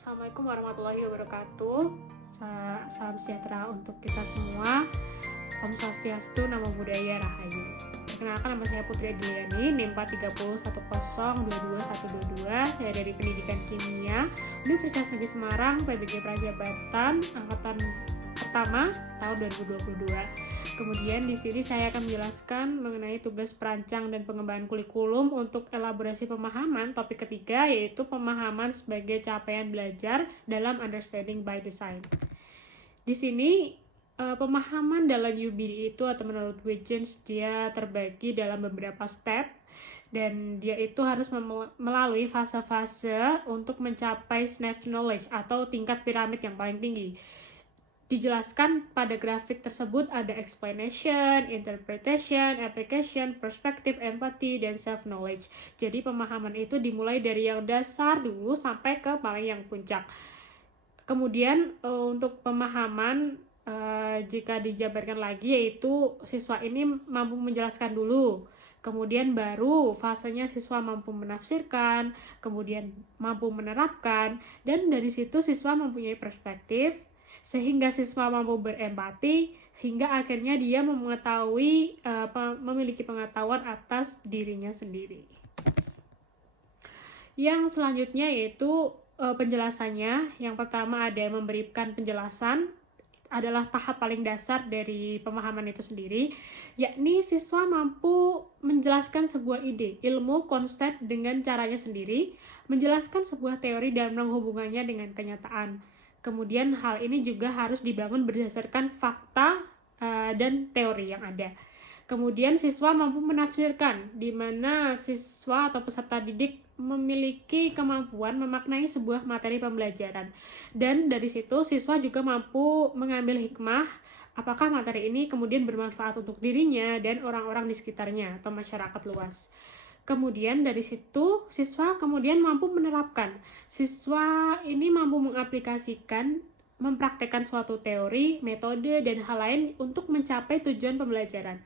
Assalamualaikum warahmatullahi wabarakatuh. Salam sejahtera untuk kita semua. Om Swastiastu, Namo Buddhaya, Rahayu. Perkenalkan, nama saya Putri Adiliani, NIM 43010222122. Saya dari Pendidikan Kimia, Universitas Negeri Semarang, PBG Prajabatan, angkatan pertama tahun 2022. Kemudian di sini saya akan menjelaskan mengenai tugas perancang dan pengembangan kurikulum untuk elaborasi pemahaman topik ketiga, yaitu pemahaman sebagai capaian belajar dalam understanding by design. Di sini pemahaman dalam UBD itu atau menurut Huygens dia terbagi dalam beberapa step, dan dia itu harus melalui fase-fase untuk mencapai Snap Knowledge atau tingkat piramid yang paling tinggi. Dijelaskan pada grafik tersebut ada explanation, interpretation, application, perspective, empathy, dan self-knowledge. Jadi pemahaman itu dimulai dari yang dasar dulu sampai ke paling yang puncak. Kemudian untuk pemahaman jika dijabarkan lagi, yaitu siswa ini mampu menjelaskan dulu. Kemudian baru fasenya siswa mampu menafsirkan, kemudian mampu menerapkan, dan dari situ siswa mempunyai perspektif, sehingga siswa mampu berempati, hingga akhirnya dia memiliki pengetahuan atas dirinya sendiri. Yang selanjutnya yaitu penjelasannya. Yang pertama ada yang memberikan penjelasan, adalah tahap paling dasar dari pemahaman itu sendiri, yakni siswa mampu menjelaskan sebuah ide, ilmu, konsep dengan caranya sendiri, menjelaskan sebuah teori dan menghubungkannya dengan kenyataan. Kemudian hal ini juga harus dibangun berdasarkan fakta dan teori yang ada. Kemudian siswa mampu menafsirkan, di mana siswa atau peserta didik memiliki kemampuan memaknai sebuah materi pembelajaran. Dan dari situ siswa juga mampu mengambil hikmah, apakah materi ini kemudian bermanfaat untuk dirinya dan orang-orang di sekitarnya atau masyarakat luas. Kemudian dari situ siswa kemudian mampu menerapkan. Siswa ini mampu mengaplikasikan, mempraktekkan suatu teori, metode, dan hal lain untuk mencapai tujuan pembelajaran.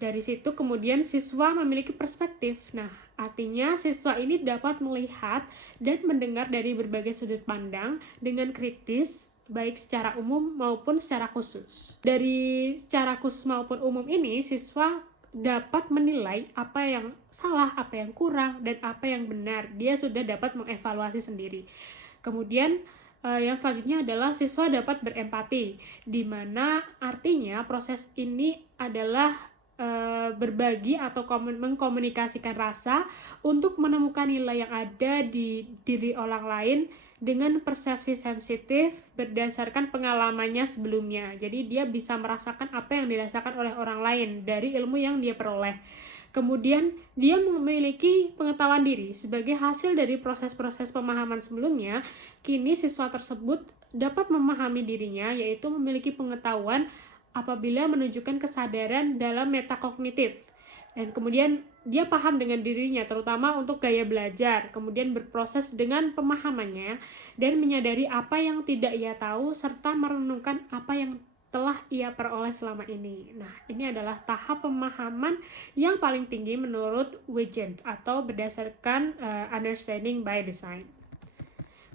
Dari situ kemudian siswa memiliki perspektif. Nah, artinya siswa ini dapat melihat dan mendengar dari berbagai sudut pandang dengan kritis, baik secara umum maupun secara khusus. Dari secara khusus maupun umum ini, siswa dapat menilai apa yang salah, apa yang kurang, dan apa yang benar. Dia sudah dapat mengevaluasi sendiri. Kemudian yang selanjutnya adalah siswa dapat berempati, di mana artinya proses ini adalah berbagi atau mengkomunikasikan rasa untuk menemukan nilai yang ada di diri orang lain dengan persepsi sensitif berdasarkan pengalamannya sebelumnya. Jadi dia bisa merasakan apa yang dirasakan oleh orang lain dari ilmu yang dia peroleh. Kemudian dia memiliki pengetahuan diri sebagai hasil dari proses-proses pemahaman sebelumnya. Kini siswa tersebut dapat memahami dirinya, yaitu memiliki pengetahuan apabila menunjukkan kesadaran dalam metakognitif. Dan kemudian dia paham dengan dirinya, terutama untuk gaya belajar, kemudian berproses dengan pemahamannya, dan menyadari apa yang tidak ia tahu, serta merenungkan apa yang telah ia peroleh selama ini. Nah, ini adalah tahap pemahaman yang paling tinggi menurut Huygens, atau berdasarkan understanding by design.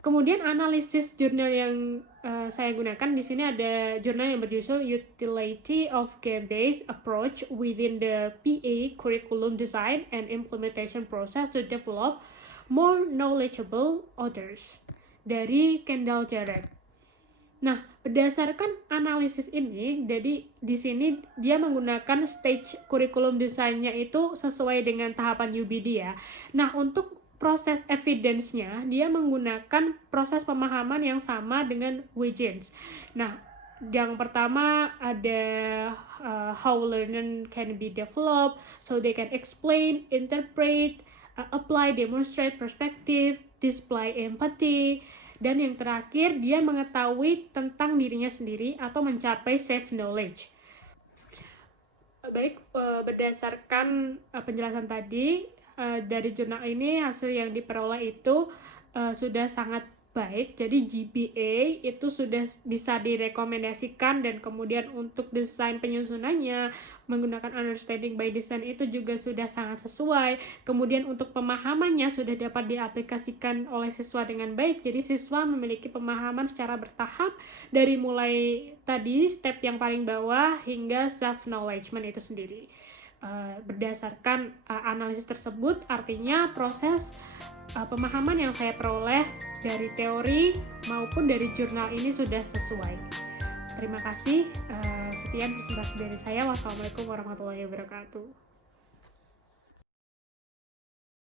Kemudian analisis jurnal yang saya gunakan di sini ada jurnal yang berjudul Utility of Game-Based Approach Within the PA Curriculum Design and Implementation Process to Develop More Knowledgeable Others dari Kendall Jarrett. Nah, berdasarkan analisis ini, jadi di sini dia menggunakan stage kurikulum desainnya itu sesuai dengan tahapan UBD ya. Nah, untuk proses evidence-nya, dia menggunakan proses pemahaman yang sama dengan Huygens. Nah, yang pertama ada how learning can be developed, so they can explain, interpret, apply, demonstrate perspective, display empathy, dan yang terakhir dia mengetahui tentang dirinya sendiri atau mencapai self-knowledge. Baik, berdasarkan penjelasan tadi, dari jurnal ini hasil yang diperoleh itu sudah sangat baik, jadi GPA itu sudah bisa direkomendasikan, dan kemudian untuk desain penyusunannya menggunakan understanding by design itu juga sudah sangat sesuai. Kemudian untuk pemahamannya sudah dapat diaplikasikan oleh siswa dengan baik, jadi siswa memiliki pemahaman secara bertahap dari mulai tadi step yang paling bawah hingga self knowledgement itu sendiri. Berdasarkan analisis tersebut, artinya proses pemahaman yang saya peroleh dari teori maupun dari jurnal ini sudah sesuai. Terima kasih. Sekian presentasi dari saya. Wassalamualaikum warahmatullahi wabarakatuh.